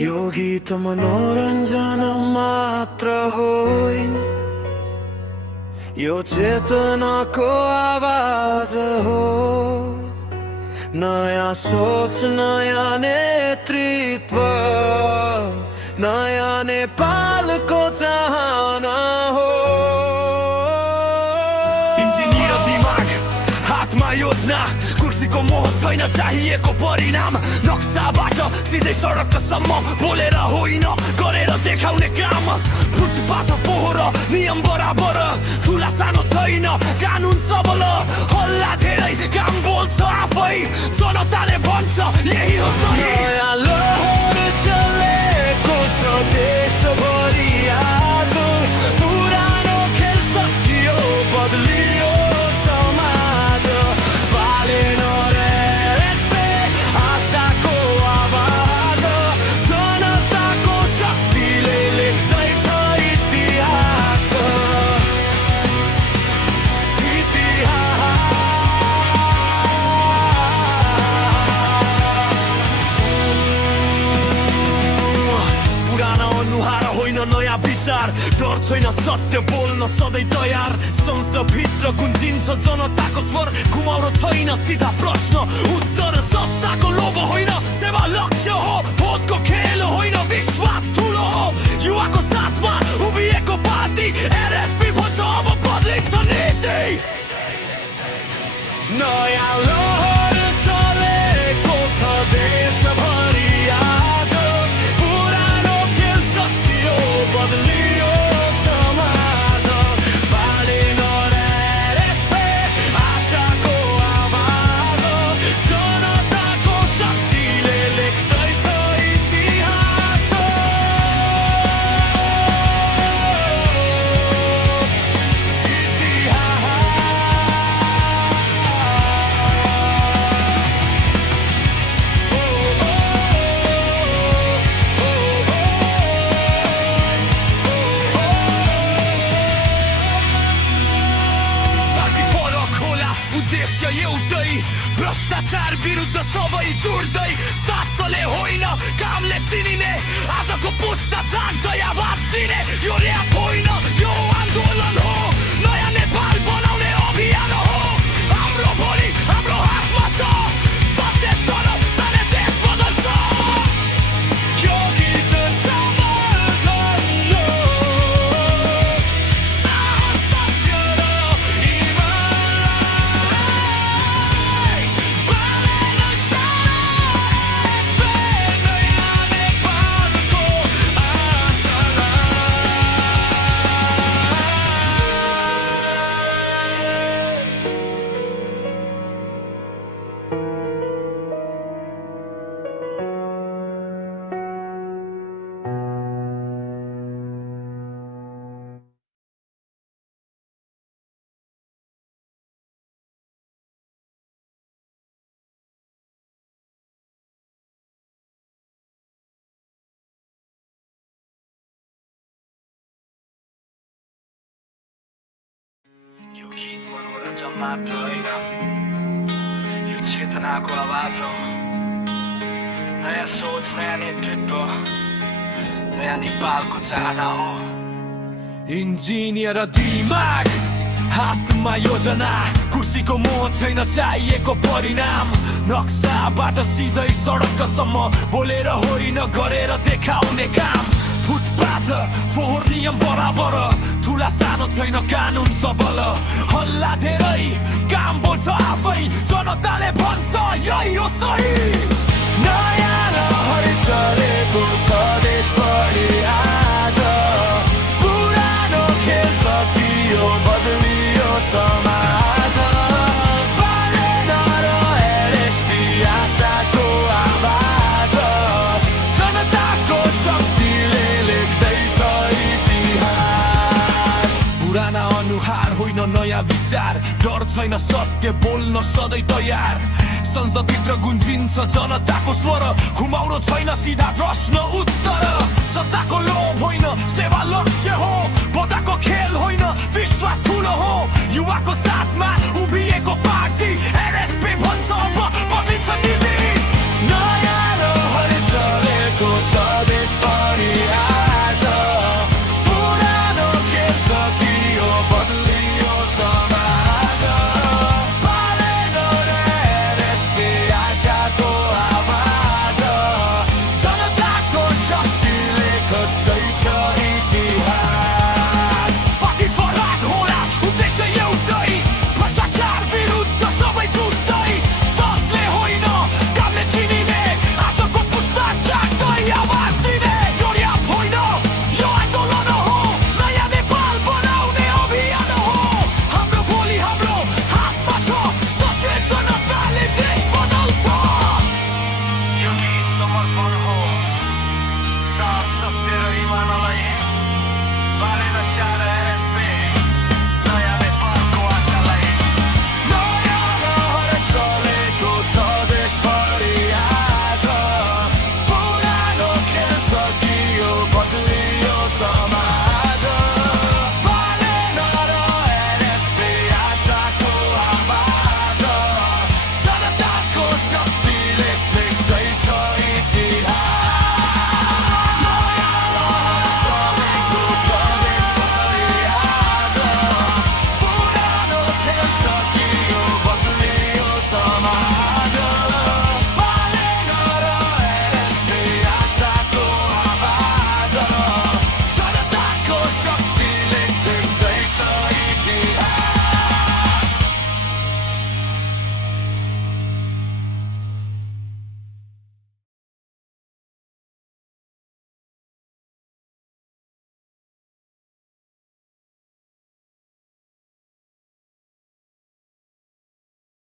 यो गीत मनोरञ्जन मात्र होइन, यो चेतनाको आवाज हो। नयाँ सोच, नयाँ नेतृत्व, नयाँ नेपालको चाहना हो। इन्जिनियर दिमाग, हातमा योजना, कुर्सीको मोह छैन चाहिएको परिणाम। नक्साबाट सिधै सडकसम्म बोलेर होइन गरेर देखाउने काम। फुटपाथ फोहोर नियम बराबर, ठुला सानो छैन कानुन सबल। हल्ला धेरै काम बोल्छ आफै, जनताले भन्छ यही हो सही। नयाँ लहर चलेको छ देशभरि आज, पुरानो खेल सकियो बदलियो समाज। बालेन रे यस्तै आशाको आवाज, जनताको शक्तिले लेख्दैछ इतिहास। पुरानो अनुहार होइन नयाँ विचार, डर छैन सत्य बोल्न सधैँ तयार। संसदभित्र गुन्जिन्छ जनताको स्वर, घुमाउरो छैन सिधा प्रश्न उत्तर। सत्ताको लोभ होइन सेवा लक्ष्य हो, भोटको खेल होइन विश्वास ठुलो हो। युवाको साथमा उभिएको पार्टी एलएसपी भन्छ अब बदलिन्छ नीति। नयाँ लहर चलेको छ देशभरि आज, पुरानो खेल सकियो बदलियो समाज। बालेन रे यस्तै आशाको आवाज, जनताको शक्तिले लेख्दैछ इतिहास। पार्टी फरक होला उद्देश्य एउटै, भ्रष्टाचार विरुद्ध सबै जुट्दै। स्टार्सले होइन कामले चिनिने, आजको पुस्ता जाग्दै आवाज दिने। यो र्याप होइन यो आन्दोलन हो, नयाँ नेपाल बनाउने अभियान हो। हाम्रो भोलि हाम्रो हातमा छ, सचेत जनताले देश बदल्छ। यो गीत समर्थन हो, साहस, सत्य र इमानलाई। बालेन यस्तै नयाँ नेपालको आशा। यो गीत मनोरञ्जन मात्र होइन, यो चेतनाको आवाज हो। नयाँ सोच, नयाँ नेतृत्व, नयाँ नेपालको चाहना हो। इन्जिनियर दिमाग, हातमा योजना, कुर्सीको मोह छैन चाहिएको परिणाम। नक्साबाट सिधै सडकसम्म बोलेर होइन गरेर देखाउने काम। फुटपाथ फोहोर नियम बराबर, ठुला सानो छैन कानुन सबल। हल्ला धेरै काम बोल्छ आफै, जनताले भन्छ यही हो सही। नयाँ लहर चलेको छ देशभरि आज, पुरानो खेल सकियो बदलियो समाज। बालेन एलएसपी आशाको आवाज, जनताको शक्तिले लेख्दैछ इतिहास। पुराना अनुहार होइन नयाँ विचार, डर छैन सत्य बोल्न सधैँ तयार। संसदभित्र गुन्जिन्छ जनताको स्वर, घुमाउरो छैन सिधा प्रश्न उत्तर। सत्ताको लोभ होइन सेवा लक्ष्य हो, भोटाको खेल होइन